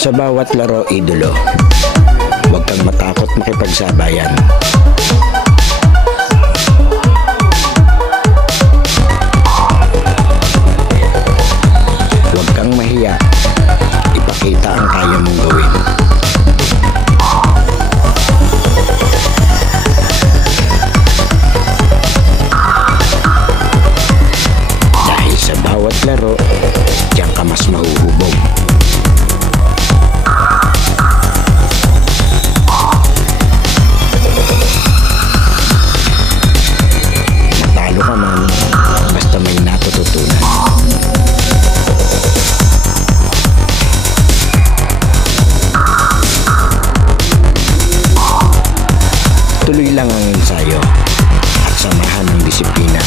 Sa bawat laro, idolo, huwag kang matakot makipagsabayan. Huwag kang mahiya, ipakita ang kaya mong gawin. Dahil sa bawat laro, diyan ka mas mahuhubog. Tuloy lang ang ensayo at samahan ng disiplina.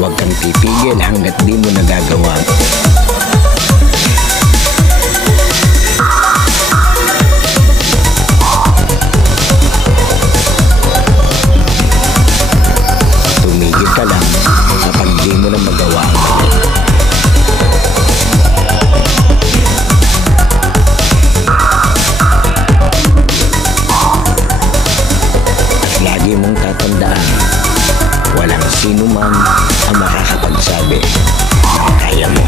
Huwag kang pipigil hanggat di mo nagagawa. Tumigil ka lang kapag di mo na magawa. Lagi mong tatandaan, walang sino man ang makakapagsabi na kaya mo.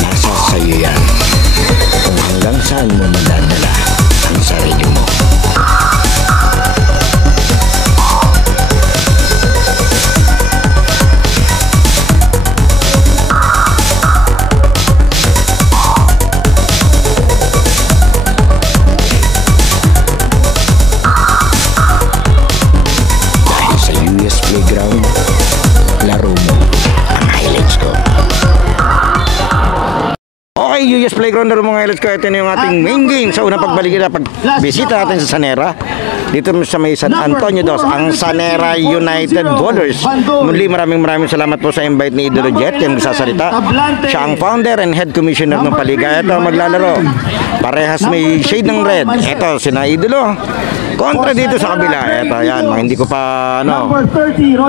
Nasa sayo yan kung hanggang saan mo madadala ang sarili mo. Playground, laro mo ang highlights ko. Okay, US Playground, laro mo ang highlights ko. Ito na yung ating main game sa unang pagbisita natin sa Sanera. Dito sa may San Antonio Dos, ang Sanera United Bowlers. Muli maraming salamat po sa invite ni Idolo Jet, yung magsasalita. Siya ang founder and head commissioner ng Paliga. Ito maglalaro. Parehas may shade ng red. Ito, sina Idolo. Kontra dito sa kabila. Ito, yan. Mga hindi ko pa,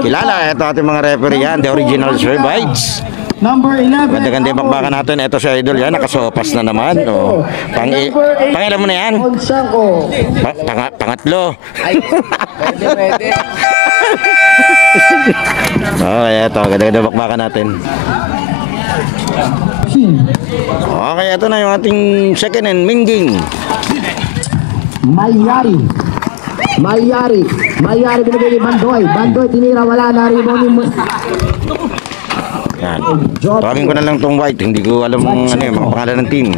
kilala. Ito ating mga referee yan. The original Servites. Number 11. Ganda-ganda yung bakbakan natin. Ito si Idol yan. Nakasopas na naman. Pangilan mo na yan. Pangatlo. Pwede. Okay, ito. Ganda-ganda yung bakbakan natin. Josephine. Okay, ito na yung ating second and main game. Malyari. Binigay ni Bandoy. Bandoy tinira, wala na rin mo. Yan. Tawagin ko na lang tong white. Hindi ko alam mga pangalan ng team.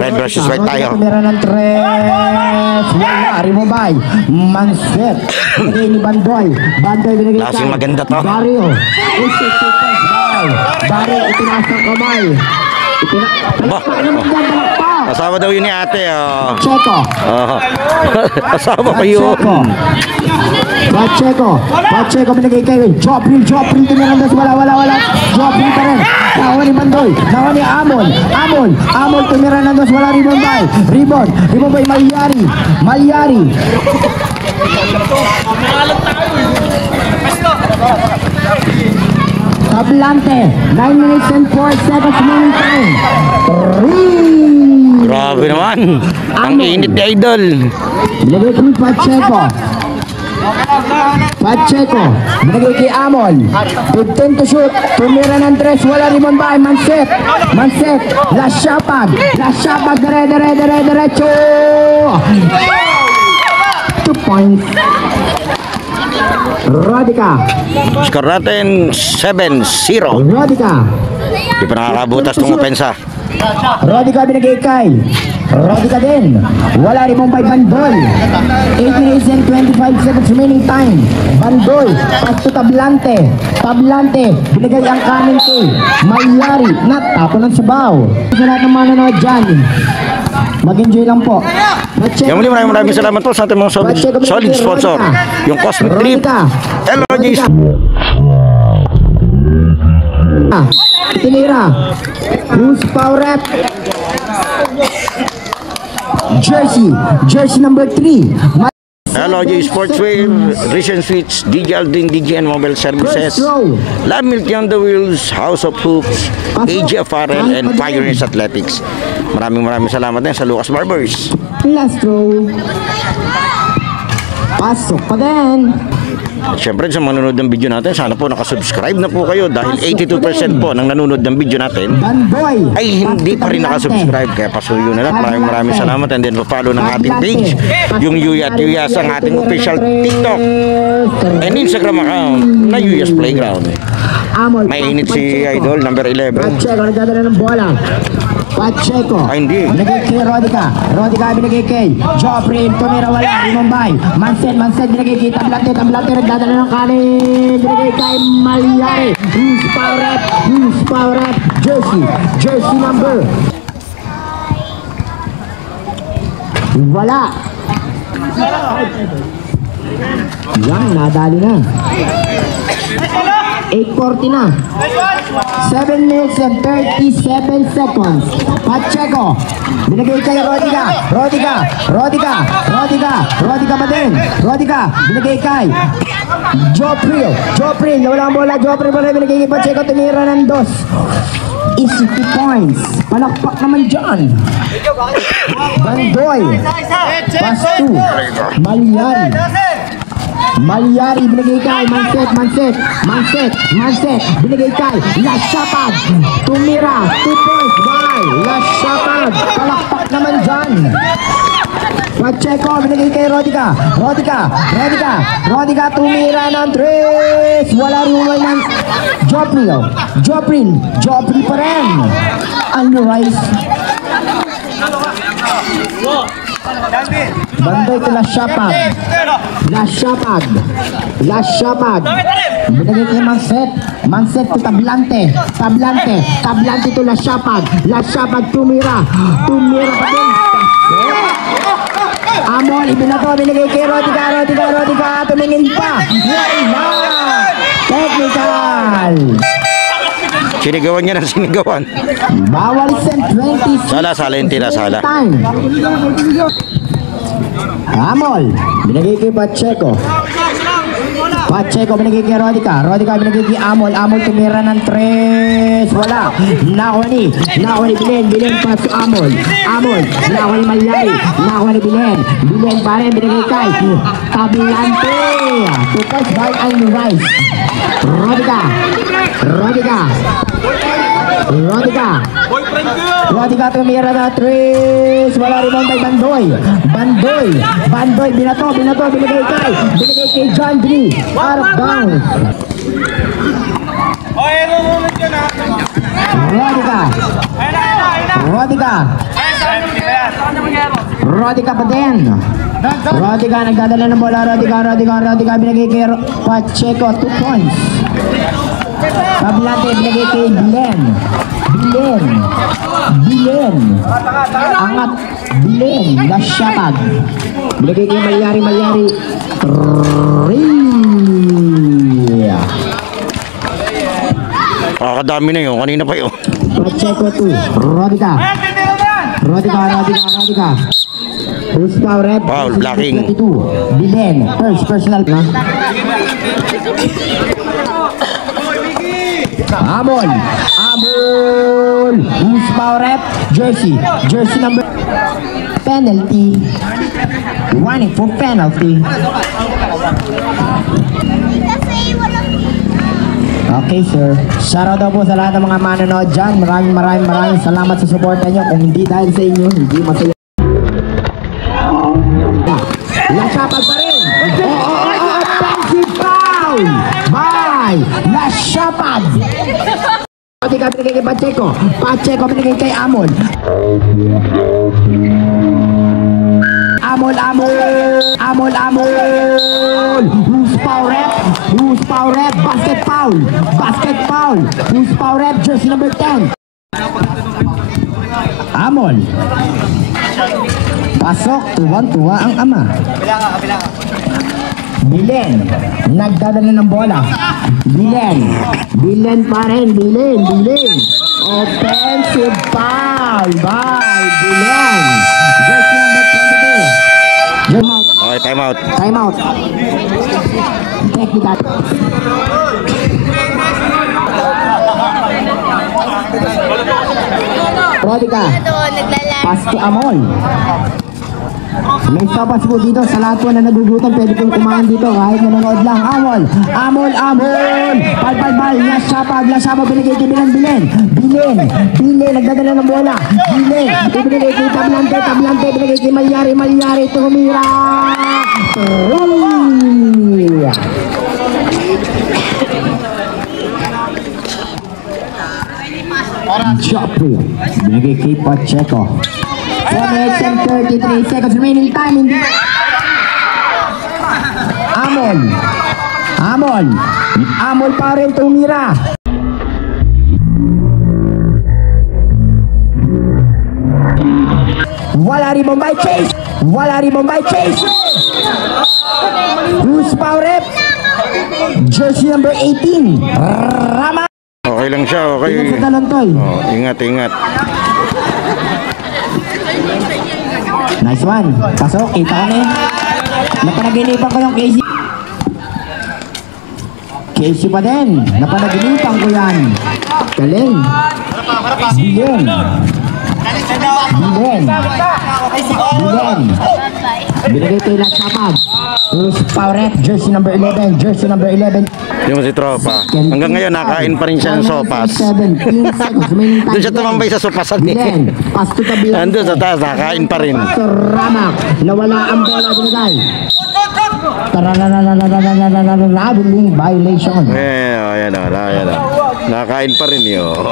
Red versus white tayo. Tumira ng tres. Wala, Rimobay. Manset. Binigay ni Bandoy. Binigay Lasing maganda to. Barrio. Barrio, itinaas ng kamay. Kasama daw yun ni ate. Checo. Kasama ko yun. Pacheco binigay kay Jopril tinirandas, wala. Jopril pa rin. Nawa ni Bandoy. Nawa ni Amol tinirandas, wala. Ribon by Malyari. Tablante, 9 minutes and 4 seconds remaining time. 3. Grabe naman. Ang init ni Idol. Binigay kay Pacheco, binigay kay Amol. 15 to shoot, tumira ng tres, wala. Rimon ba? Manset, last shapag, diretso. 2 points. Rodica. Score natin 7-0. Rodica Di pa nakakabutas tong opensa. binigay kay Rodica din. Wala rin mong by Bandoy. 8 minutes and 25 seconds remaining time. Bandoy, pass to Tablante. Binigay ang kanin kay Malyari. Ako ng sabaw. Sa lahat ng manonood dyan, mag-enjoy lang po. Yung muli maraming salamat po sa ating mga solid sponsor. Yung Cosmic Trip, LRG. Tinira. Who's Power Rep? Jersey number 3. LRG Sportswear, Recent Switch, DJ Aldrin, DJN Mobile Services, Lab Milk on the Wheels, House of Hoops, AG Apparel, and Pioneers Athletics. Maraming salamat din sa Lucas Barbers. Last row. Pasok pa din. Siyempre sa manonood ng video natin, sana po nakasubscribe na po kayo dahil 82% po ng nanonood ng video natin Bandoy ay hindi pa rin nakasubscribe. Kaya pasuyo na lang. Maraming salamat, and then follow ng ating page, yung Yuya at Yuyas, ang ating official TikTok and Instagram account na Yuyas Playground. Mainit si Idol, number 11. Pacheco, nagdadala ng bola. Pacheco. Ay, hindi. Binigay kay Rodica binigay kay Joffrey. Tumira, wala. Mumbai. Manset, binigay kay Tablante, nagdadala ng kanin. Binigay kay Malyari. Who's Power Rep? Jersey number. Wala. Yan, nadali na. 8:40 na. 7 minutes and 37 seconds. Pacheco. Binigay kay Rodica ba din? Binigay kay Jopril. Wala ang bola. Jopril pala binigay kay Pacheco. Tumira ng 2. Easy 2 points. Palakpak naman dyan. Bandoy. Pass to Malyari, binigay kay Manset, binigay kay Lasapag, tumira, 2 points, why? Lasapag, palakpak naman dyan. Pacheco, binigay kay Rodica, tumira ng 3, wala rin ng Jopril pa rin. Unrise. Bandoy to Lasapag. Binigay kay Manset to Tablante to Lasapag tumira pa din. Amol, ibinato, binigay kay Rodica, tumingin pa. Technical. Sinigawan niya ng sinigawan. Bawal isang 20. Sala, yung tira, sala. Amol, binigay kay Pacheco, binigay kay Rodica, binigay kay Amol, tumira ng 3, wala. Nakuha ni Bilen pass to Amol, nakuha ni Malyari, nakuha ni Bilen pa rin, binigay kay Tablante, to pass by Unrise. Rodica, Rodica. Rodica tumira na 3. Wala rebound kay Bandoy. Bandoy, binato, binigay kay John D. Out of bounds. Rodica pa din. Rodica nagdadala ng bola. Rodica binigay kay Pacheco, 2 points. Pablante binigay kay Bilen. Angat. Bilen. Lasyatag. Binigay kay Malyari. 3. Kadami na yun. Kanina pa yun. Pacheco 2. Rodica. Who's foul? Foul, blocking. Bilen. First personal. Amol. Who's foul? Jersey number. Penalty. Warning for penalty. Okay, sir. Shoutout daw po sa lahat ng mga manonood dyan. Maraming salamat sa suporta nyo. Kung hindi dahil sa inyo, hindi masaya. Lasapag pa rin. Offensive foul by Lasapag. Rodica binigay kay Pacheco binigay kay Amol. Who's foul rep? Basket foul. Who's foul rep? Jersey number 10. Amol. Pasok, tuwang-tuwa ang ama. Bilen, nagdadala ng bola. Bilen pa rin. Offensive foul by Bilen. Jersey number 22. Okay, time out. Technical. Rodica. Pass to Amol. May sapas po dito sa lahat po na nagugutom. Pwede pong kumain dito kahit nanonood lang. Amol. Bal. Lasapag. Binigay kay Bilen. Nagdadala ng bola. Bilen. Ibinigay kay Tablante. Binigay kay Malyari. Tumira. Joffrey. Binigay kay Pacheco. 4 minutes and 33 seconds remaining time. Amol pa rin tumira. Wala rebound by Chase. Who's foul rep? Jersey number 18. Rama. Okay lang siya, okay. Ingat sa talontoy. Ingat. Nice one. Pasok, kita ka na yun. Napanaginipan ko yung Casey pa din. Napanaginipan ko yan. Galing. Bilen. Binigay kay Lasapag. Who's foul rep? Jersey number 11. Yung si Tropa. Hanggang ngayon, nakain pa rin siya ng sopas. 17 seconds. Doon siya tumambay sa sopasan. Pass to Tablante. Nandun sa taas, nakain pa rin. Ramak. Nawala ang bola. Binigay. Traveling violation. Ayan o. Nakain pa rin yun.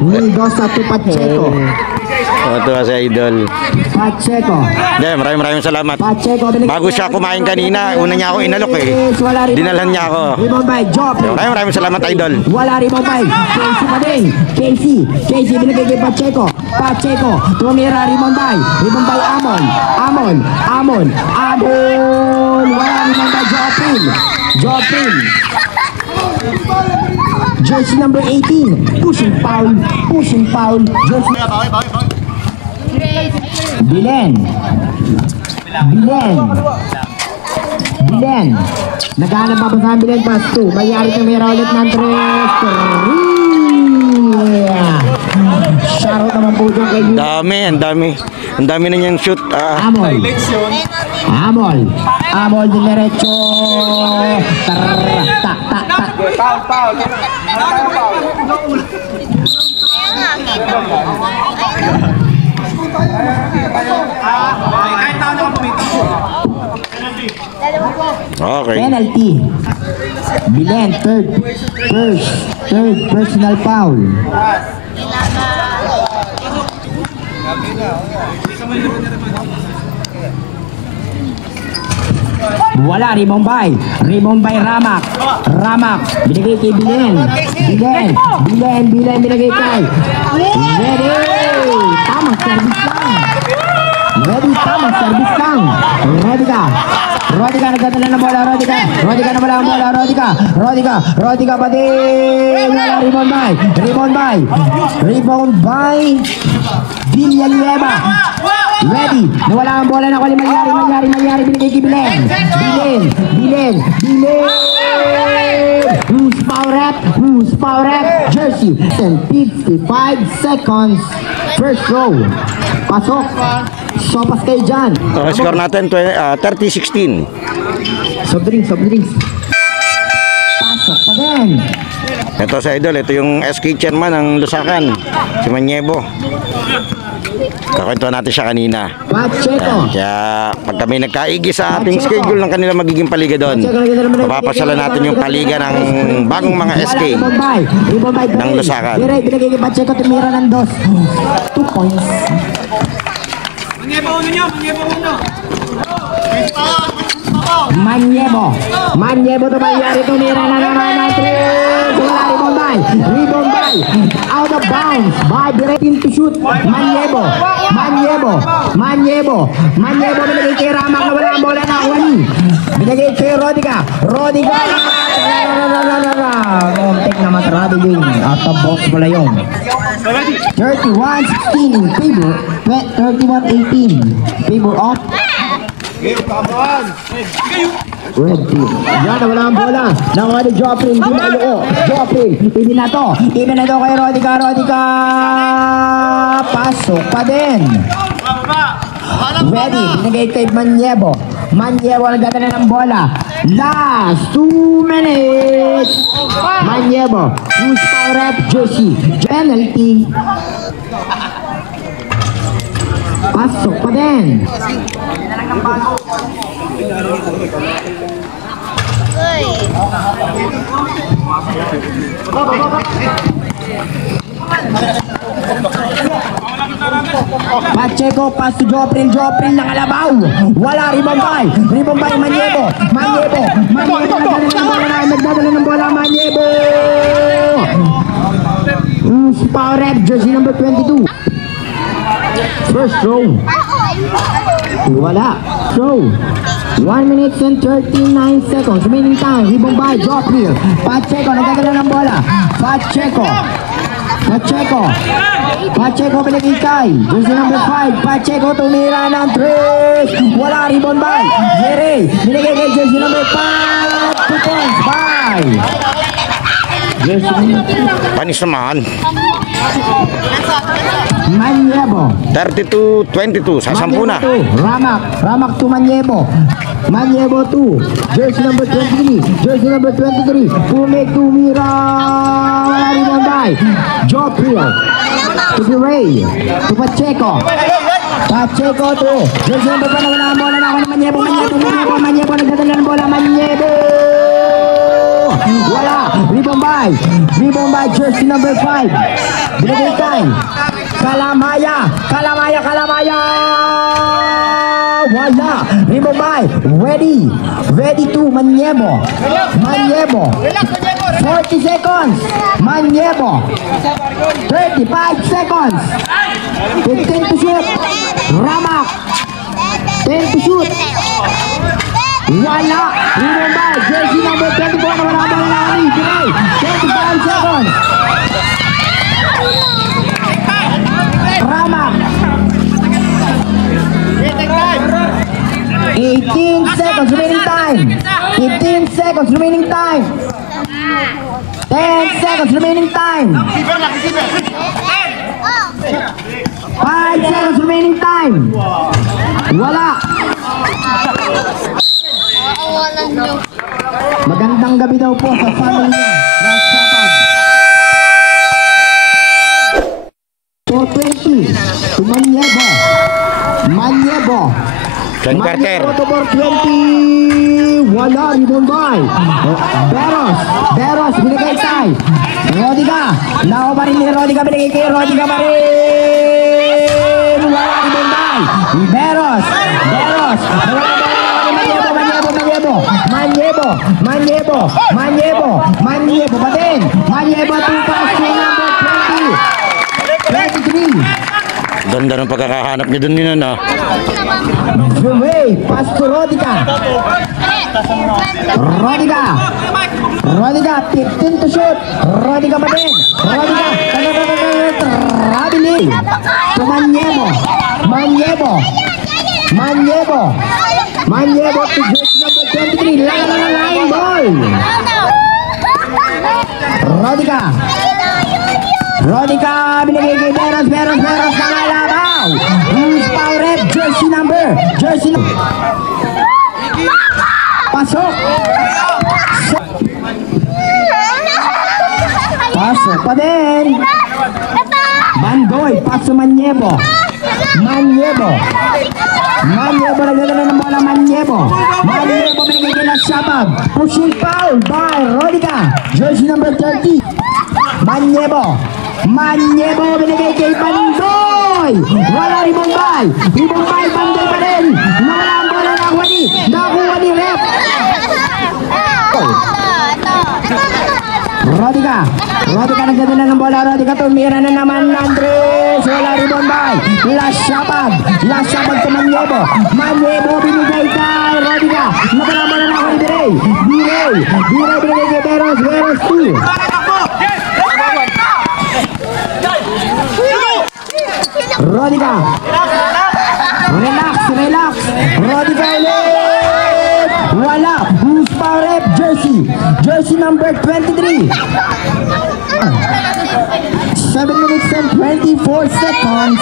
Mendoza to Pacheco. Tuwa si Idol. Pacheco. Maraming salamat. Pacheco. Bago siya kumain kanina, una niya ako inalok eh. Dinalhan niya ako. Rebound by Joffrey. Maraming salamat, Idol. Wala rebound by Casey pa din. Casey binigay kay Pacheco. Tumira rebound by Amol. Wala rebound by Joffrey. Jersey number 18. Pushing foul. Jersey. Bilen. Naghanap pa sa Bilen. Pass 2. Mayari ulit ng 3. Shoutout naman po dyan kay Ang dami na niyang shoot. Amol din derecho. Tak. Okay. Penalty. Bilen, third personal foul. Wala, rebound by Ramak, binigay kay Bilen, binigay kay Ready, tamang service lang, Rodika nagdadala ng bola, Rodika pa din, wala, rebound by Villanueva. Ready, nawala ang bola na kali Malyari, binigay kay Bilen. Who's foul rep? Jersey, 55 seconds. First row. Pasok. Sopas kayo dyan. Okay, score natin 30-16. Soft drinks. Pasok pa din. Ito sa idol, ito yung SK chairman ng Lusakan, si Manyebo. Kakwento natin siya kanina. Pacheco. Kaya pag kami nagkaigi sa ating schedule ng kanila magiging paliga doon, mapapasala natin yung paliga ng bagong mga SK ng Lusakan. Binigay kay Pacheco, tumira ng 2 points. Manyebo to Malyari, tumira na naman ng 3. Wala, rebound by out of bounds by directing to shoot. Manyebo binigay kay Ramak na wala ang bola na Wani. Binigay kay Rodika. Muntik na matraveling out of box pala yun. 31-16 in favor, 31-18 favor of Red team. Yan, wala ang bola. Nakuha ni Joffrey, hindi maluo. Hindi na to kay Rodika. Pasok pa din. Ready, binigay kay Manyebo. Nagdadala ng bola. Last 2 minutes. Manyebo, who's foul rep? Jersey. Penalty. Pasok pa din. Pacheco, pass to Jopril nakalabaw. Wala, rebound by Manyebo. Nagdadala ng bola, Manyebo. Power rep, jersey number 22. First row. Wala. Throw. 1 minute and 39 seconds. Remaining time. Rebound by Jopril. Pacheco, nagdadala ng bola. Pacheco binigay kay jersey number 5. Pacheco tumira ng 3. Wala, rebound by Jere. Binigay kay jersey number 5. 2 points by Panis naman. Manyebo. 32-22 sa 10 na. Ramak to Manyebo. Manyebo 2. Jersey number 23. Tumira. Wala, rebound by Jopril. To the Ray. To Pacheco to jersey number 1. Wala ang bola na ako ni Manyebo. Nagdadala ng bola. Manyebo. Wala. Rebound by jersey number 5. Binigay kay Kalamaya. Wala. Rebound by Ready to Manyebo. 40 seconds. Manyebo. 35 seconds. 15 to shoot. Ramak. 10 to shoot. Wala. Rebound by jersey number 24 na wala bang lari. 25 seconds. Ramak. 18 seconds remaining time. 15 seconds remaining time. 10 seconds remaining time. 5 seconds remaining time. Wala. Magandang gabi daw po sa family niya. Last shoutout. 420 to Manyebo. Ken Carter. Manyebo to 420. Wala, rebound by Beros, binigay kay Rodiga. Nako pa rin ni Rodiga, binigay kay Rodiga pa rin. Wala, rebound by Beros. Manyebo pa din. Manyebo, 2 pass to number 23. Ganda ng pagkakahanap niya dun nila na. Juve, pass to Rodiga. Rodiga, 15 to shoot. Rodiga pa din. Rabili. To Manyebo to jersey number 23. Line ball. Rodiga, binigay kay Beros nakalabaw. Who's power rep? Jersey number. Pasok pa din. Bandoy, paso Manyebo, nagdadala ng bola. Manyebo, binigay kay Lashabag. Pushing foul by Rodiga, jersey number 30. Manyebo, binigay kay Bandoy. Wala, rebound by Bandoy pa din. Nawala ang bola, nakuha ni rep. Rodiga, nagdadala ng bola. Rodiga, tumira na naman Andres. Wala, rebound by Lashabag to Manyebo, binigay kay Rodiga. Nawala ang bola, nakuha ni Birey, binigay kay Beros 2. Rodiga, relax. Rodiga ulit. Wala. Who's power rep? Jersey number 23. 7 minutes and 24 seconds.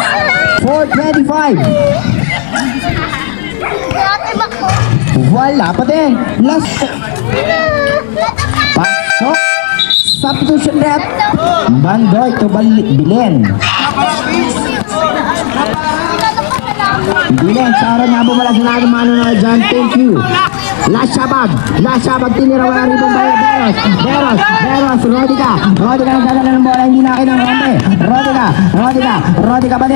4:25. Wala pa din. Last. Pasok. Substitution rep. Bandoy to Bilen. Saro na bumala sa natin mano na dyan. Thank you. Lashabag, tinira, wala rin bong Beros, Rodiga nagdadala ng bola, hindi na akin ang konti. Rodiga ba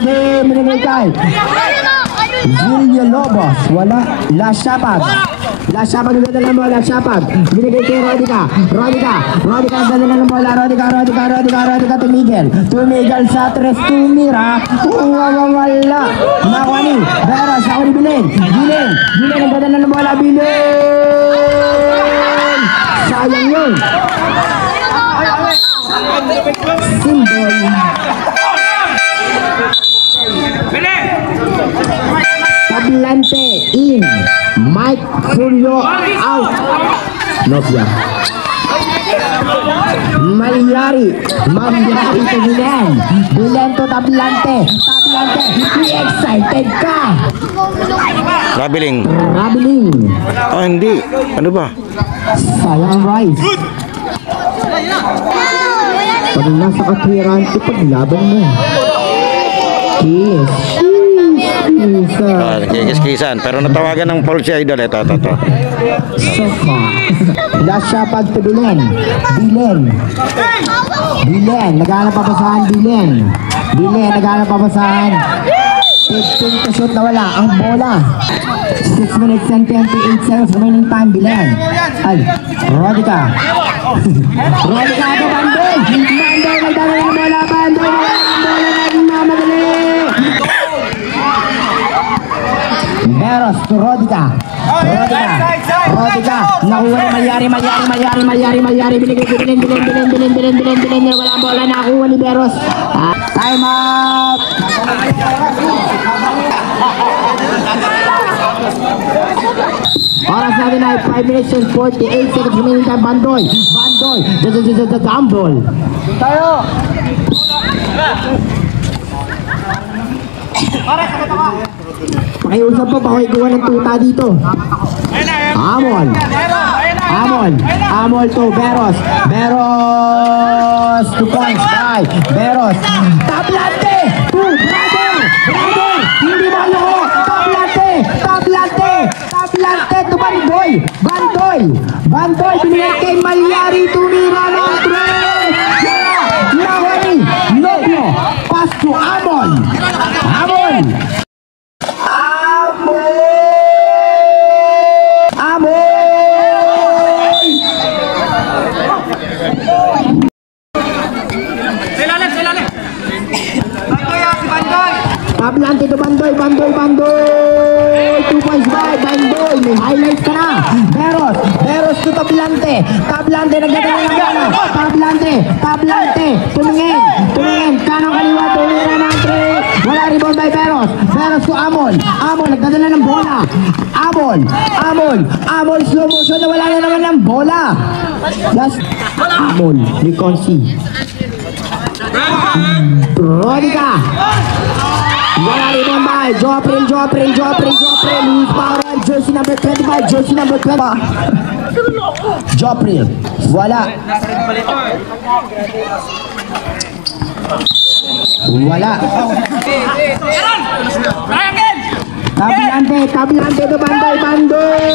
din, binigay kay Villalobos, wala. Lashabag nagdadala ng bola, binigay kay Rodiga nagdadala ng bola. Rodiga to Miguel sa tres, tumira, wala. Nakuha ni Beros, nakuha ni Bilen nagdadala ng bola. Bilen, sayang yun. Symbol. Tablante in. Mike Julio out. Nobya. Malyari to Bilen to Tablante. Be excited ka. Rabiling. Oh, hindi. Ano ba? Sayang Rice. Pag nasa katwiran, ipaglaban mo. Kiss. Nagkikis-kisan. Pero natawagan ng Paul si Idol. Ito. Sofa. Lashabag to Bilen. Naghanap papasahan. Bilen, naghanap papasahan. 15 to shoot na wala ang bola. 6 minutes and 28 seconds remaining time. Bilen. Rodiga to Bandoy. Nagdala ng bola. Bandoy nagmamadali. Beros to Rodiga. Nakuha ni Malyari. Binigay ko Bilen. Wala ang bola, nakuha ni Beros. Time out. Oras natin ay 5 minutes and 48 seconds remaining time. Bandoy. The dumbbell. Tayo. Pakiusap po, pakikuha ng tuta dito. Amol to Beros. 2 points by Beros. Tablante to Brother. Hindi mo ano. Tablante to Bandoy! Bandoy! Bandoy! Binigay kay Malyari, tumira ng 3! Nawari! Nobyo! Pass to Amon! Amon! Tablante to Bandoy, Bandoy, Bandoy! 2 points by Bandoy! May highlights ka na! Beros! Beros to Tablante! Tablante, nagdadala ng gano! Tablante! Tablante! Tumingin! Tumingin! Kanang kaliwa, tumira ng 3! Wala rebound by Beros! Beros to Amon! Amon, nagdadala ng bola! Amon! Amon! Amon, slow motion na wala na naman ng bola! Just Amon, Liconsi! Rodica! Wala rebound by Jopril, Jopril, Jopril, Jopril, Luis Paural, jersey number 25, jersey number 20. Jopril, wala. Wala. Tablante, tablante to Bandoy, Bandoy.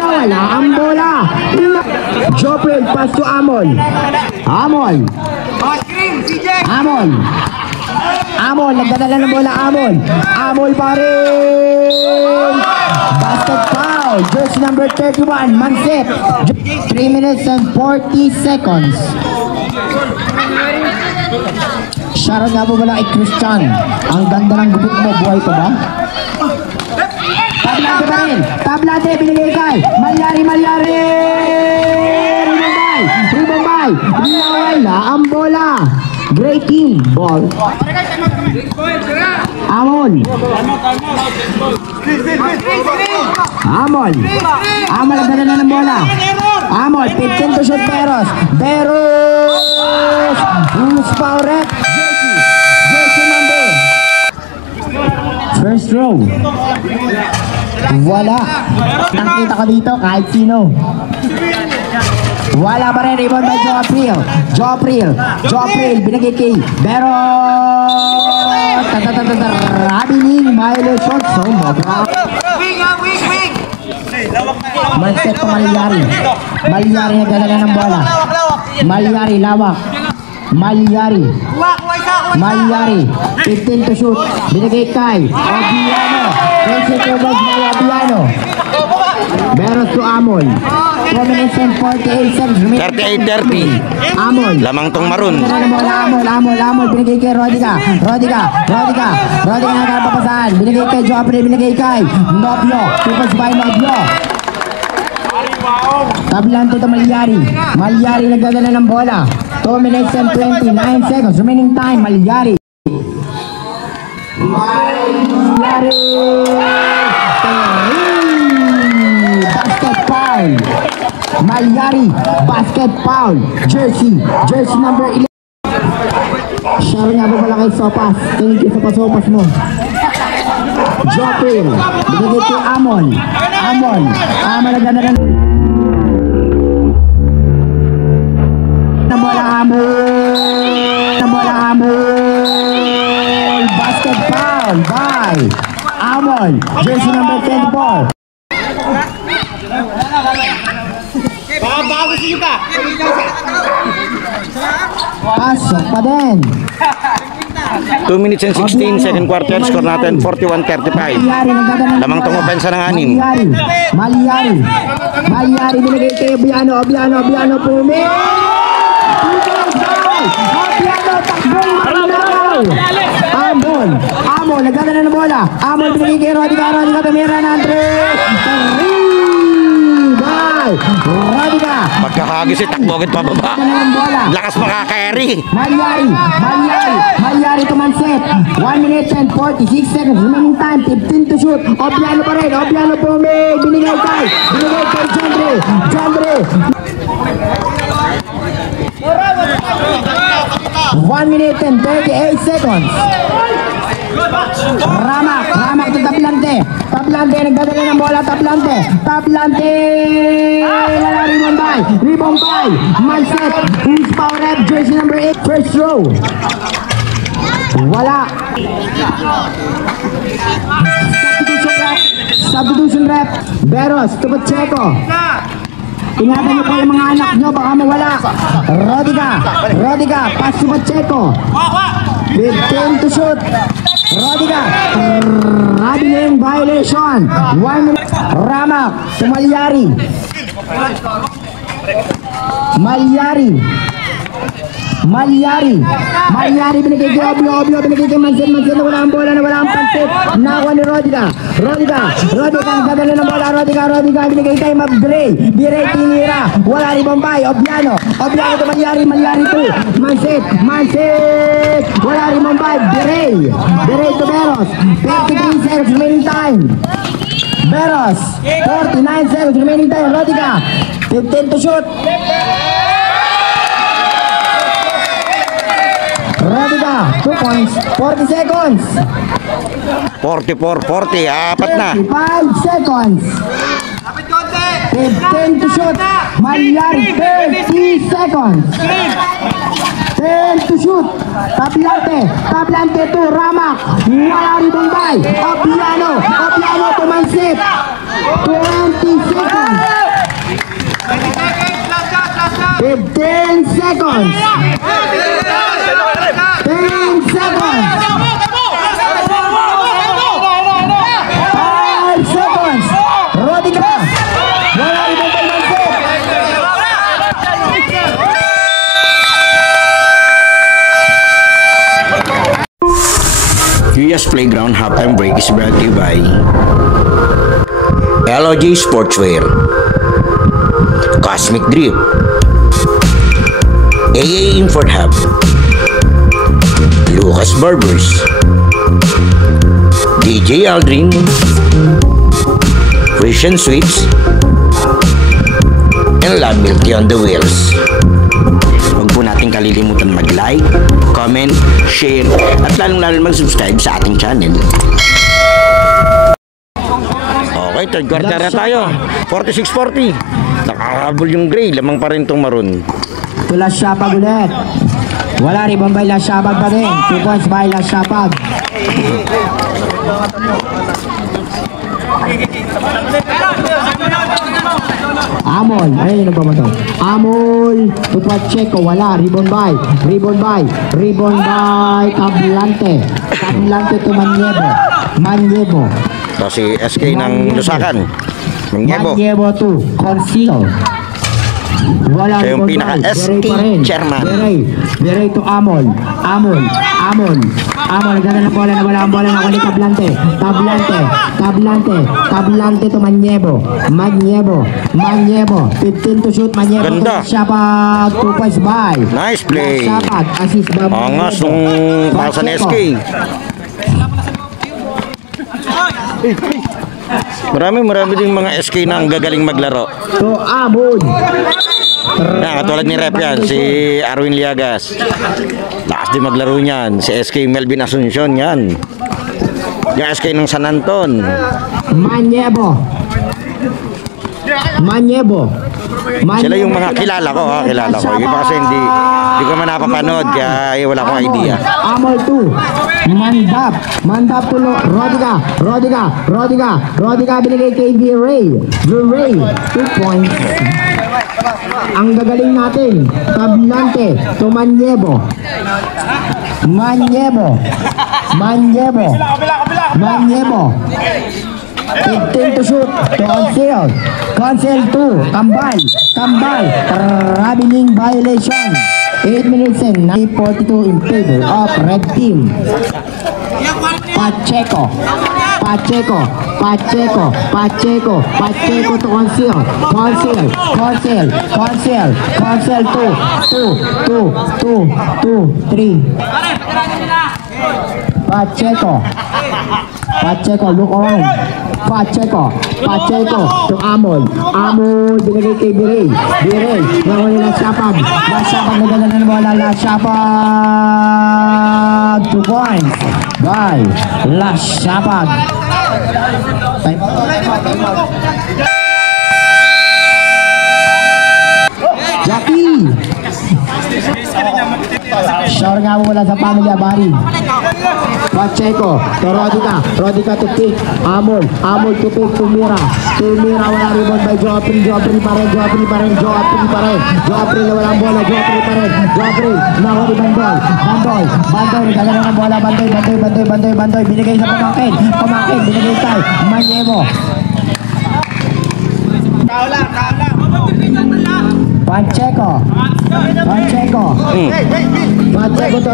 Wala ang bola. Jopril, pass to Amon. Amon. Amon. Amon, nagdadala ng bola, Amon. Amon pa rin. Basket foul. Jersey number 31, Mansip. 3 minutes and 40 seconds. Sharon nga po pala kay Christian. Ang ganda ng gupit mo, buhay ka ba? Tablante pa rin. Tablante, binigay kay Malyari, Malyari. Ribombay, Ribombay. Wala ang bola. Great team ball. Amon. Amon. Amon nagdala ng bola. Amon, 15 to shoot Beros. Beros. Luis Pauret. Jersey. Jersey number. First row. Wala. Nakita ko dito kahit sino. Wala pa rin, rebound by Jopril. Jopril. Jopril, binagay kay Beros. Rabiling violation. So, mabra. Manset pa Malyari. Malyari nagdadala ng bola. Malyari, lawak. Malyari. Malyari. 15 to shoot. Binagay kay Obiano. 20 seconds by Obiano. Beros to Amon. 4 minutes and 48 seconds. 38-30. Amon. Lamang tong maroon. Amon, Amon, Amon. Binigay kay Rodica. Rodica. Rodica. Rodica na kapapasahan. Binigay kay Joffrey. Binigay kay Nobyo. Focus by Nobyo. Tablante to Malyari. Malyari nagdadala ng bola. 2 minutes and 29 seconds. Remaining time. Malyari. Malyari. Basket foul. Malyari. Basket foul. Jersey. Jersey number 11. Sharon nga po pala kay Sopas. Tingin ko sa pasopas mo. Jopril. Binigay kay Amon. Amon. Amon nagdadala ng bola, Amon. Bola, Amon. Basket foul by Amon. Jersey number 24. Pasok pa din. 2 minutes and 16, second quarter, score natin 41-35. Lamang tong opensa ng anim. Malyari. Malyari. Malyari binigay kay Obiano. Obiano. Obiano pumi. Obiano takbong marinaw. Amon. Amon. Nagdadala ng bola. Amon binigay kay Rodica. Rodica tumira ng 3. Rodica. Pagkakagis, takbogit pababa. Lakas makaka-carry. Malyari. Malyari. Malyari to Manset. 1 minute and 46 seconds. Remaining time. 15 to shoot. Obiano pa rin. Obiano pumi. Binigay kay. Binigay kay Jandre. Jandre. 1 minute and 38 seconds. Ramak. Ramak to Tablante. Tablante. Nagdadala ng bola. Tablante. Tablante. Rebound by. Rebound by. Manset. Who's power rep. Jersey number 8. First row. Wala. Substitution rep. Beros to Pacheco. Ingatan niyo po yung mga anak niyo, baka mawala. Rodiga, pass to Pacheco. 15 to shoot. Rodiga, Radiling violation. 1 minute. Ramak to Malyari binigay kay Obio binigay kay Mansen na wala ang bola, na wala ang pansit. Nakuha ni Rodiga ang dadali ng bola. Rodiga binigay kay Birey tinira, wala ni Bombay. Obiano to Malyari 2. Mansit, wala ni Bombay. Birey to Beros. 53 seconds remaining time. Beros 49 seconds remaining time. Rodiga 15 to shoot. Rodiga, 2 points, 40 seconds. 44-40, apat na. 5 seconds. 15 to shoot. Malyari, 30 seconds. 10 to shoot. Tablante to Ramak. Wala rin Bombay. Obiano to Mansit. 20 seconds. 15 seconds. 10 seconds. 5 seconds. Rodiga. Wala rin Bombay Mansit. US Playground halftime break is brought to you by LOG Sportswear, Cosmic Drip, AA Import Hub, Lucas Barbers, DJ Aldrin, Christian Sweets, and Love Milky on the Wheels. Huwag po natin kalilimutan mag-like, comment, share, at lalong-lalo mag-subscribe sa ating channel. Okay, third quarter na tayo. 46-40. Nakahabol yung gray, lamang pa rin itong maroon. To Lasyapag ulit. Wala rin Bombay, Lasyapag pa rin. 2 points by Lasyapag. Amol, ayun yung nagpamatol. Amol to Pacheco, wala. Rebound by Tablante to Manyebo. Ito si SK ng Lusakan. Manyebo to Conceal. Wala siya yung rebound by. pinaka-SK chairman. Berey to Amol. Nagdala ng bola, na wala ang bola, na wala Tablante to Manyebo. 15 to shoot. Manyebo Ganda. to Shapag. 2 points by Nice play. Shapag, assist by Angas Manyebo. nung pasa ni SK. Marami din mga SK na ang gagaling maglaro. To Amol. Katulad ni Rep yan, si Arwin Liagas. Lakas din maglaro niyan. Si SK Melvin Asuncion yan. Yung SK ng San Anton. Manyebo. Sila yung mga kilala ko, kilala ko. Yung kasi hindi ko man napapanood, kaya wala akong idea. Amol 2. Mandap to Rodiga binigay kay Virey. 2 points. Ang gagaling natin. Tablante to Manyebo. 15 to shoot to Conceal 2. Kambal. Radiling violation. 8 minutes and 9:42 in favor of red team. Pacheco to Conceal 2 Pacheco, look around. Pacheco to Amol binigay kay Birey. Nawala na Lasyapag nagdala na bola. Lasyapag 2 points by Lasyapag. Jackie Shower nga mo mula sa pamilya, Bari. Pacheco, to Rodica. Rodica to pick. Amol to pick. Tumira, wala rebound by Joffrey. Joffrey pa rin. Joffrey na walang bola. Joffrey pa rin. Joffrey, nako ni Bandoy. Nagkagano ng bola. Bandoy. Binigay sa pamangkin. Binigay kay Manyemo. Pacheco to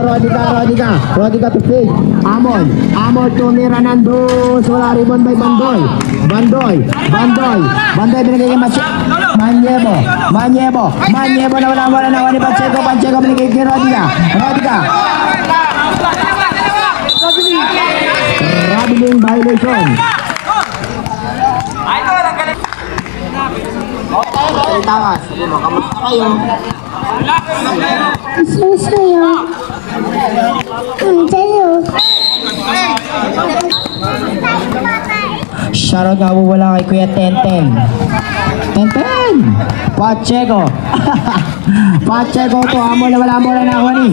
Rodica to pick. Amol tumira ng dos. Wala rebound by Bandoy. Bandoy binigay kay Manyemo na wala bola na ni Pacheco binigay kay Rodica. Traveling violation. Tawas. Kamusta kayo? Susayo. Tayo. Shoutout nga wala kay Kuya Tenten. Pacheco to Amol na wala bola na ako ni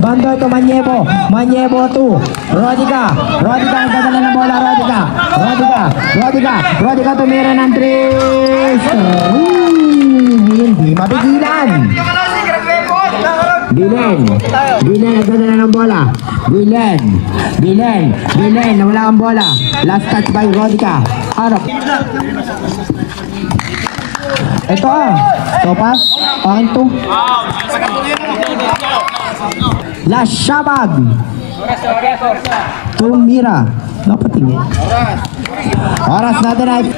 Bandoy to Manyebo to Rodica ang dadala ng bola. Rodica tumira ng tres. Hindi mapigilan. Bilen ang dadala ng bola. Bilen na wala ang bola. Last touch by Rodica. Harap. Ito Topas. Akin to. Last Shabag. Tumira. Napatingin. Oras natin ay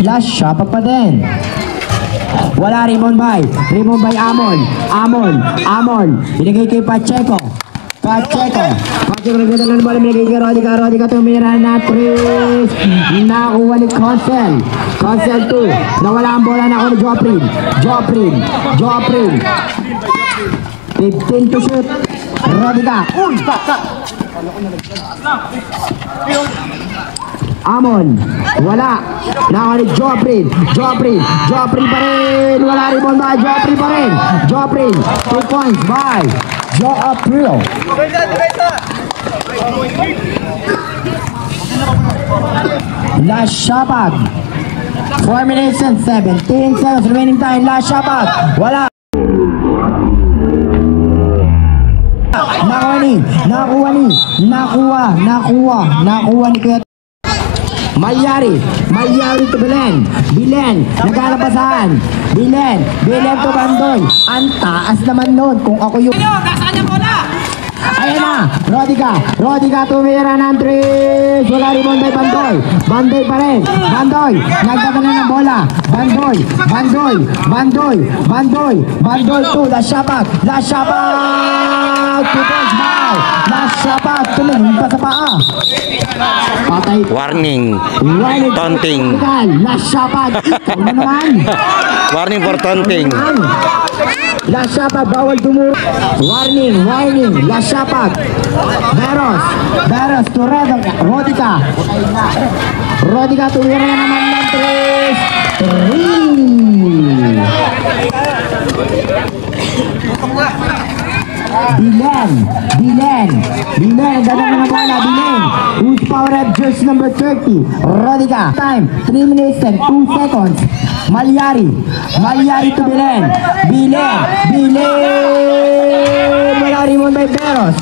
last Shabag pa din. Wala rebound by Amol. Binigay kay Pacheco nagdadala ng bola, binigay kay Rodica tumira na 3. Nakuha ni Consel 2. Nawala ang bola na ako ni Joffrey 15 to shoot. Rodica. Amon, wala. Nakuha ni Joffrey pa rin. Wala rebound by Joffrey pa rin. 2 points by Joffrey. Last Shabag. 4 minutes and 17 seconds remaining time. Last Shabag. Wala. Nakuha ni Kuya Malyari to Bilen, nagkalabasan. Bilen to Bandoy. Ang taas naman nun kung ako yung... Ayan na, Rodica tumira ng 3. Wala rebound by Bandoy pa rin. Nagdadala ng bola. Bandoy to Last Shabag. 2 points by Last Shabag. Tumingin pa sa paa. Patay. Warning. Taunting. Last Shabag. Ikaw na naman. Warning for taunting. Last Shabag, bawal tumuro. Warning. Last Shabag. Beros to Rodica tumira na naman ng 3. Bilen, dadang mga bola, who's power up jersey number 30, Rodica. Time, 3 minutes and 2 seconds. Malyari to Bilen, wala rebound by Beros,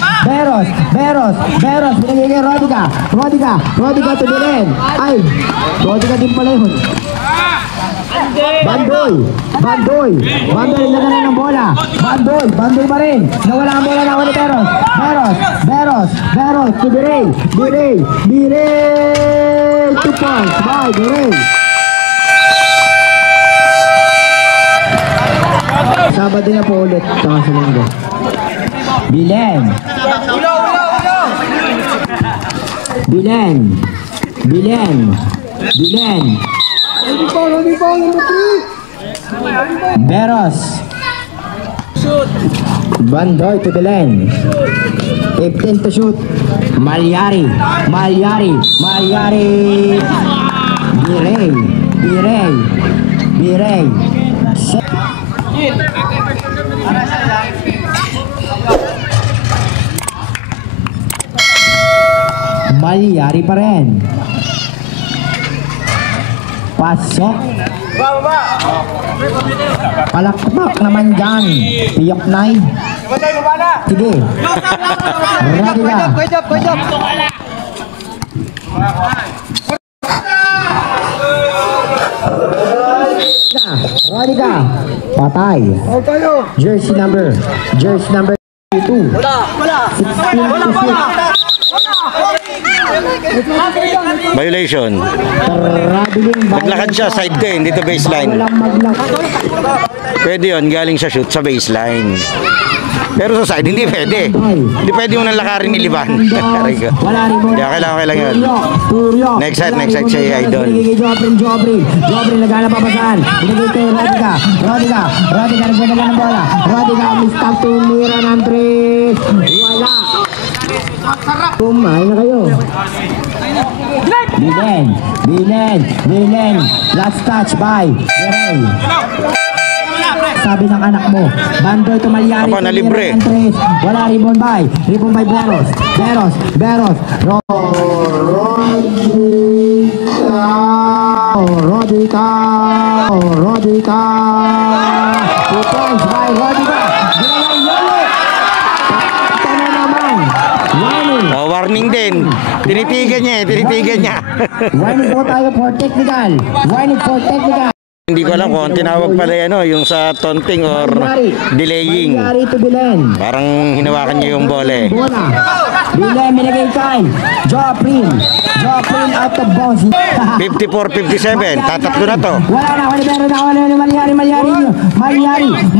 binigay kay Rodica to Bilen. Ay, Rodica din pala yun. Bandoy, nagdadala ng bola. Bandoy pa rin. Nawala ang bola na ni Beros to Birey. 2 points by Birey. Sabado na po ulit. Saka sa linggo. Bilen. Beros. Bandoy to Bilen. 15 to shoot. Malyari. Birey. Malyari pa rin. Pasok. Palakpak naman dyan. Piyok nine. Sige. Ready ka. Ready ka. Patay. Jersey number 2. 16-6. Violation. Naglakad siya side ko, hindi to baseline. Pwede yun, galing sa shoot sa baseline. Pero sa side, hindi pwede. Hindi pwede mo nang lakarin ni Liban. Kaya kailangan yun. Next side siya, idol. Jobrin, naghanap papasan. Binigay kay Rodica, nagdadala ng bola. Rodica, mistag tumira ng 3. Wala. Kumain na kayo. Bilen. Last touch by Berey. Sabi ng anak mo, Bandoy tumalyari. Apa na libre. Wala ribon by Beros. Rodica. 2 points by Rodica. Warning din. Tinitigan niya. Warning po tayo for technical. Hindi ko alam kung tinawag pala yung sa taunting or delaying. Parang hinawakan niya yung bola. Bilen, minagay kay Joprin out of bounds. 54-57, tatatlo na to. Wala na,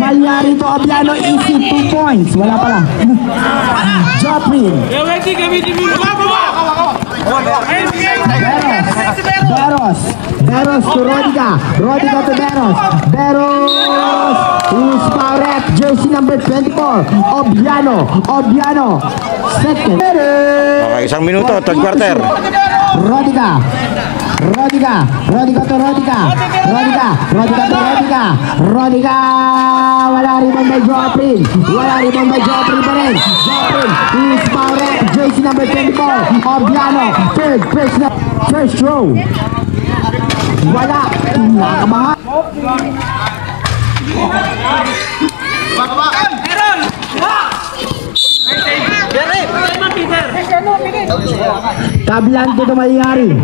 Malyari to Obiano, easy 2 points. Wala pala. Joprin. Beros to Rodica to Beros. Who's foul rep? Jersey number 24. Obiano. Second. Okay, 1 minuto, third quarter. Rodica to Rodica. Wala ribon by Joprin pa rin. Who's foul rep? Jersey number 24. Obiano. First row. Wala. Nakakabahan. Tablante to Malyari.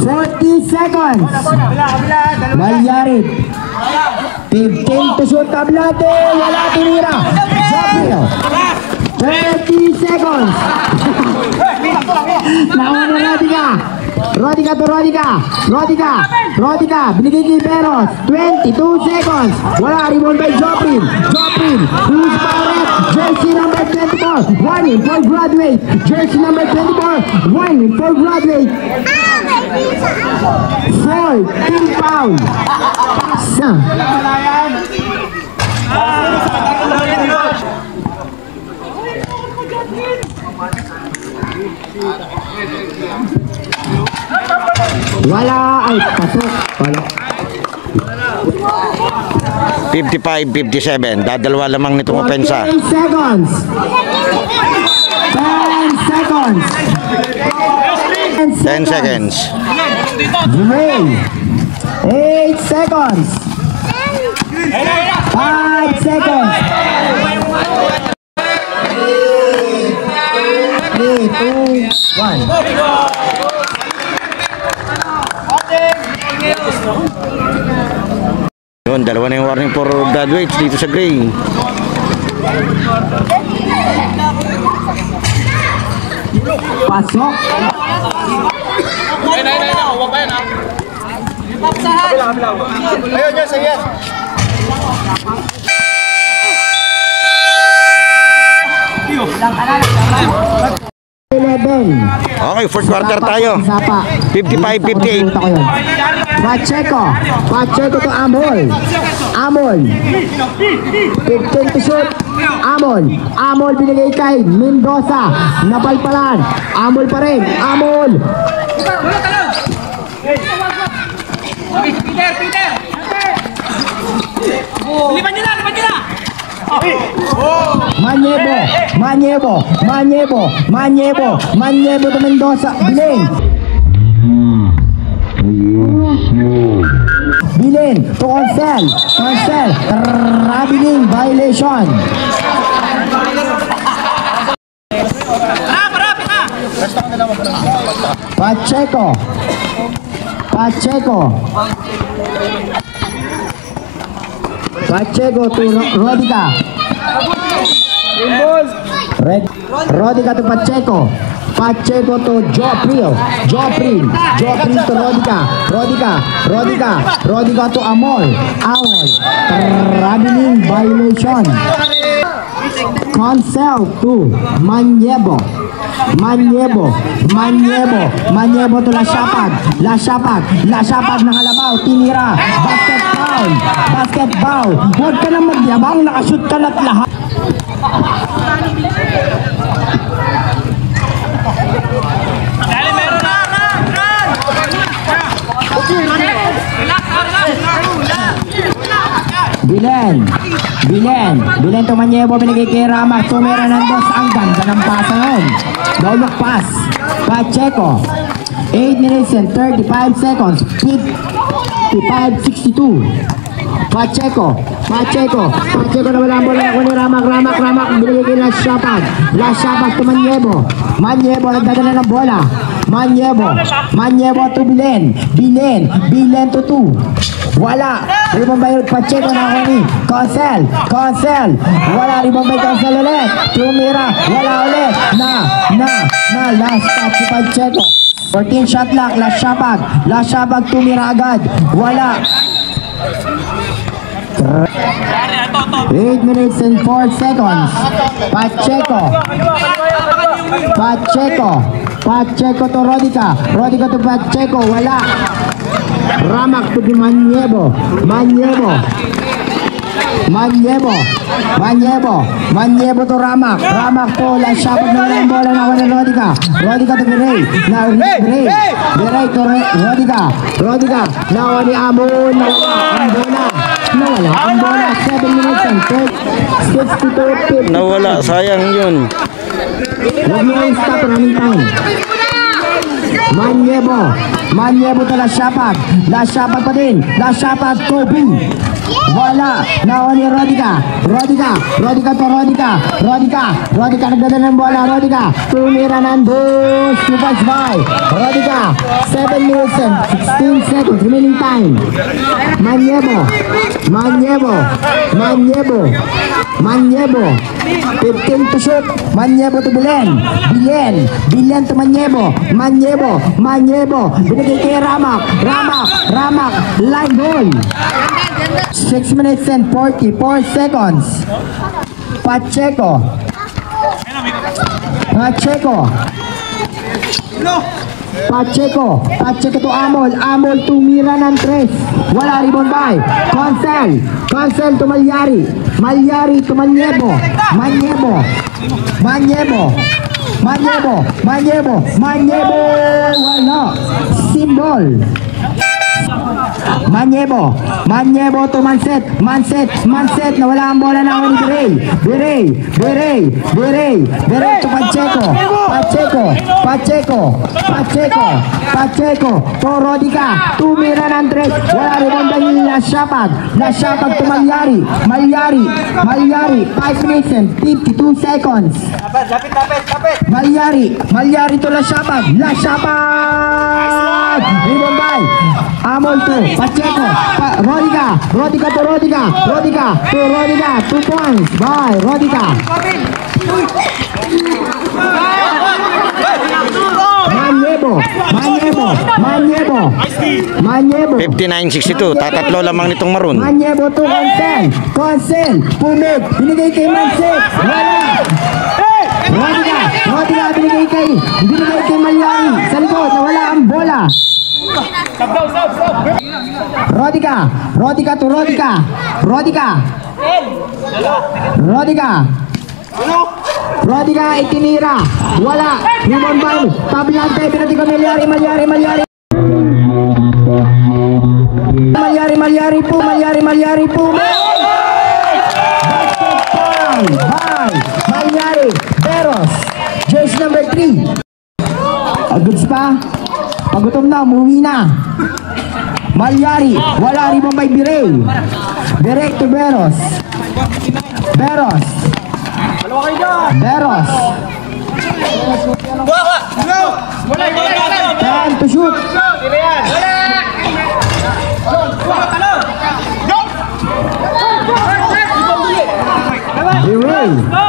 40 seconds. Malyari. 15 to shoot. Tablante. Wala tinira. Joprin. 30 seconds. Nauna Rodica to Rodica. Binigay kay Beros. 22 seconds. Wala rebound by Joprin. Who's powered? Jersey number 24. Warning for graduate. Jersey number 24. Warning for graduate. 14 pound. Wala ay pasok. 55-57, dadalwa lamang nitong opensa. 10 seconds. 10 seconds. Dre. 8 seconds. 5 seconds. 3, 2, 1. Yun, dalawa na yung warning for graduates dito sa Gray. Pasok. Ayun, yes, yes. Okay, fourth quarter tayo. 55-58. Pacheco to Amol. 15 to shoot. Amol binigay kay Mendoza. Napalpalan. Amol pa rin. Lipat nyo na! Manyebo to Mendoza, Bilin to Cancel, Rabiling, violation. Pacheco to Rodica. Rodica to Pacheco to Jopril to Rodica to Amol, Rabiling, violation. Cancel to Manyebo to Lasapag ng Halabaw, tinira, basket foul. Huwag ka nang magyabang, nakashoot ka na't lahat. Bilen to Manyebo, binigay kay Ramos, tumira ng dos, ang ganda ng pasa nun. Dolok pass, Pacheco, 8 minutes and 35 seconds, 55-62. Pacheco na wala ang bola, ako ni Ramak, binigay kay Lasapag to Manyebo, nagdadala ng bola, Manyebo to Bilen to 2. Wala, rebound by Pacheco na ako ni Cancel, wala, rebound by Cancel ulit, tumira, wala ulit, na last touch si Pacheco, 14 shot lock, Lasapag tumira agad, wala. 8 minutes and 4 seconds. Pacheco to Rodica to Pacheco, wala. Ramak to Manyebo to Ramak to Lasapag na walang bola na ako ng Rodica to Biray to Rodica na ako ni Amon, nawala ang bola, 7 minutes and 62. Nawala, sayang yun. Huwag mo yung stop, running time. Manyebo to Lasapag pa din, Kobe, wala, nawa ni Rodica to Rodica nagdadala ng bola, tumira ng dos, 2-5, Rodica, 7 minutes and 16 seconds, remaining time. Manyebo, 15 to shoot, Manyebo to Bilen to Manyebo, binigay kay Ramak, line goal. 6 minutes and 44 seconds. Pacheco to Amol tumira ng 3, wala, rebound by Cancel to Malyari to Manyebo, wala, symbol. Manyebo to Manset na wala ang bola na ako ni Biray to Pacheco to Rodica, tumira ng 3, wala, rebound by Lasapag to Malyari, 5 minutes and 52 seconds. Malyari to Lasapag, rebound by Amol to Pacheco, Rodica to Rodica, 2 points by Rodica. Manyebo 59-62, tatatlo lamang nitong maroon. Manyebo to Cancel, pumig, binigay kay Manset, wala. Rodica binigay kay Malyari, sa likod, nawala ang bola. Rodica to Rodica itinira, wala, rebound by Tablante, pinati ko Malyari. Malyari po, Malyari po. Basket foul by Malyari. Beros, jersey number 3. Goods pa. Pagutom na, umuwi na. Malyari, wala ribang by Birey. Direct to Beros. Beros. Time to shoot.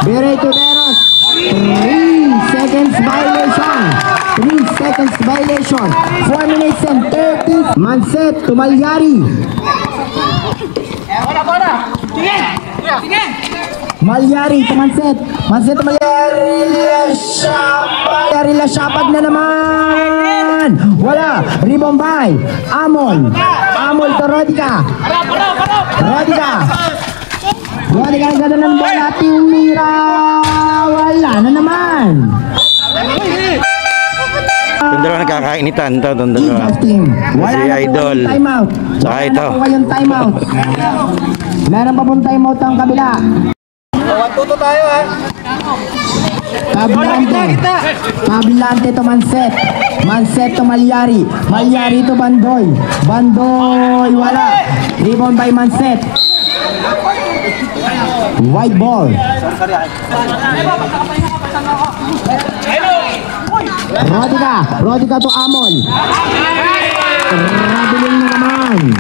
Birey to Beros. 3 seconds violation. 3 seconds violation. 4 minutes and 30. Manset to Malyari. Malyari to Manset. Manset to Malyari. Malyari Lasyapag na naman. Wala. Rebound by Amol. Amol to Rodica. Rodica ang ganda ng bola. Tumira. Wala na naman. Yung dalawa nagkakainitan. Ito, itong dalawa. Wala Si na po Idol. kayong timeout. Saka Wala ito. na po kayong timeout. Meron pa pong timeout ang kabila. Tuto tayo ha. Kabilante to Manset. Manset to Malyari. Malyari to Bandoy. Bandoy wala. Rebound by Manset. White ball. Rodica to Amol. Rabiling na naman.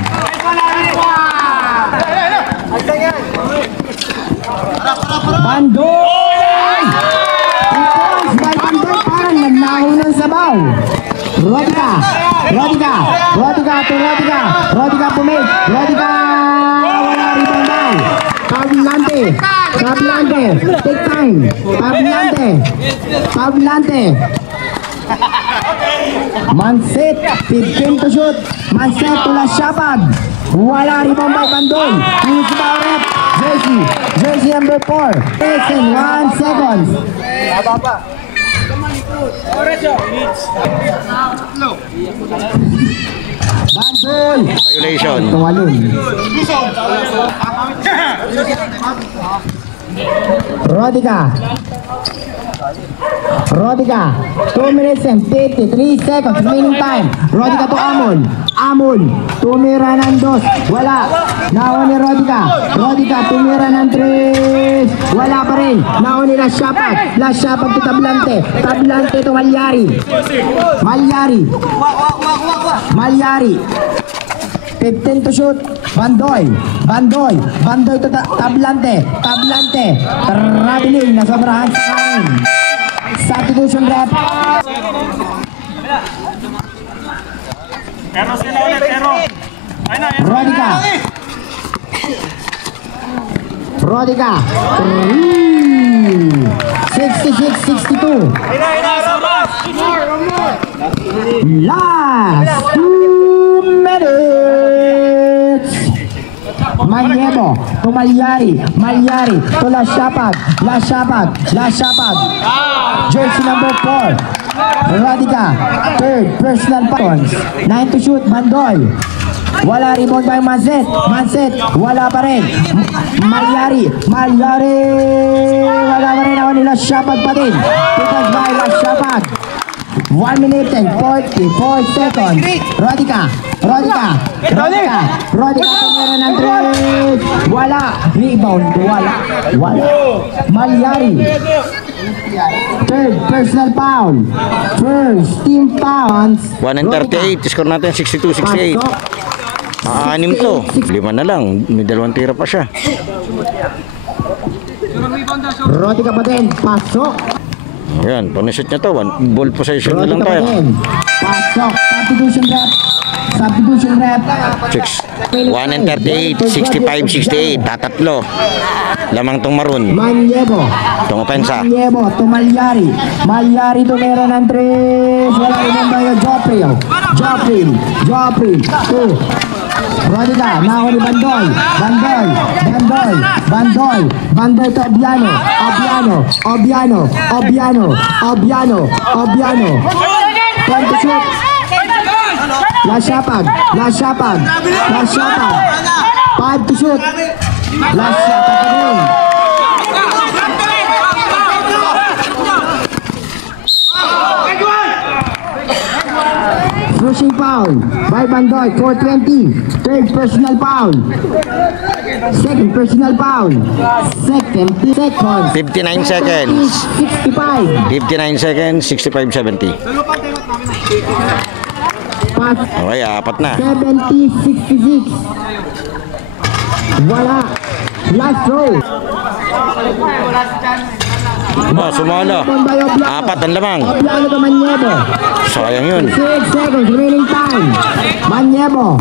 Bandoy! 2 points by Bandoy. Parang nagnaho ng sabaw. Rodica to Rodica. Rodica pumake. Rodica! Wala rebound by. Kabilante. Take time. Kabilante. Manset, 15 to shoot. Manset to Lasyapag. Wala rebound by Bandoy. He's about it. Jersey number 4. 1 second. Bandoy. Violation. Tumalon. Rodica, 2 minutes and 53 seconds remaining time. Rodica to Amol, tumira ng 2, wala. Naon ni Rodica, tumira ng 3, wala pa rin. Naon ni Lasyapag to Tablante to Malyari. 15 to shoot. Bandoy to Tablante. Traveling, nasobrahan sa kanin. Substitution rep. Rodica. 66-62. Last 2 minutes. Manyebo to Malyari to Lasyapag. Jersey number 4. Rodica, 3rd personal points. 9 to shoot. Bandoy. Wala rebound by Manset, wala pa rin. Malyari, wala pa rin. Ako ni Lasyapag pa din. Pitas by Lasyapag. 1 minute and 44 seconds. Rodica. Tumira ng 3. Wala. Rebound. Wala. Malyari. 3rd personal foul. First team foul. 1 and 38. Score natin 62-68. Anim to. 5 na lang. May 2 tira pa siya. Rodica pa din. Pasok. Ayan. Panisot niya to. 1 ball possession na lang tayo. Pasok. Substitution rep. 1 and 38. 65-68. Tatatlo. Lamang tong maroon. Manyebo. Itong opensa. To Malyari to meron ng 3. Wala rin ba yung Jopril. 2. Rodica, nako ni Bandoy to Obiano. 20 shoot. Last shapag. Last shapag. Last shapag. 5 to shoot. Last shapag again. Pushing foul by Bandoy, 420. Third personal foul. Second personal foul. Second seconds. 59 seconds. 65. 59 seconds, 65-70. Pass. Okay, apat na. 70-66. Wala. Last throw. Sumalo. Apat ang lamang. Oblano to Maniebo. Sayang yun. 6 seconds remaining time. Maniebo.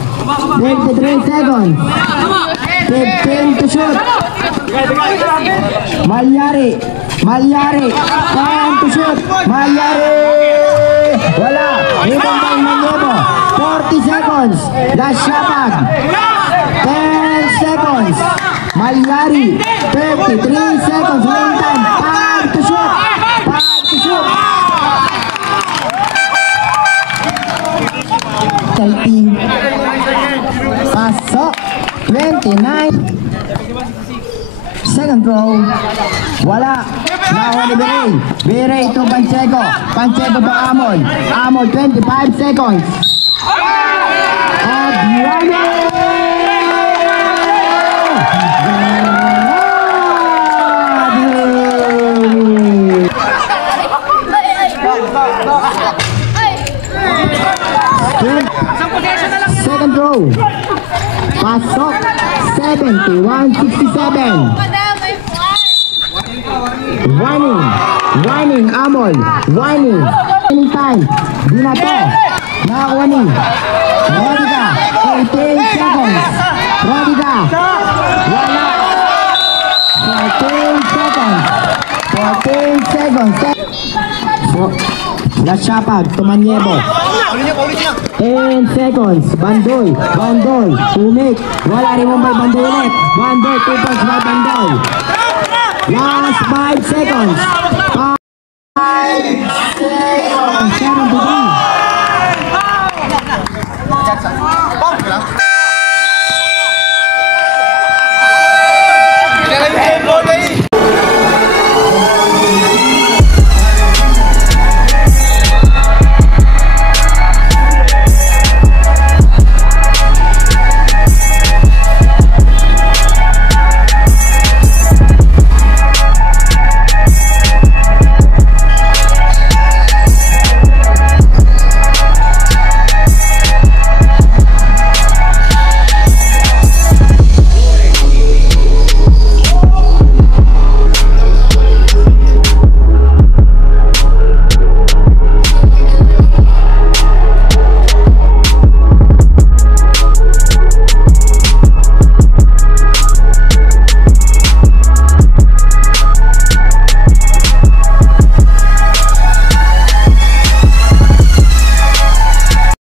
23 seconds. 15 to shoot. Malyari. 10 to shoot. Malyari. Wala. Rebound by Maniebo. 40 seconds. Last shapag. 10 seconds. Malyari. 33 seconds remaining time. 5 to shoot. 5 to shoot. 13. Pasok. 29. Second row. Wala. Nakuha ni Berey. Berey to Pacheco. Pacheco to Amol. Amol 25 seconds. Oblano! Second row. Pasok. 71-67. Whining, Amol. Whining. Anytime. Di na to. Nakakuha ni Rodica. 18 seconds. Rodica. Wala. 14 seconds. 14 seconds. Last shapag. Tumanyebo. 10 seconds. Bandoy. Umik. Wala rin mo by Bandoy ulit. Bandoy. 2 points by Bandoy. Last 5 seconds. 5 seconds. 7 to 3.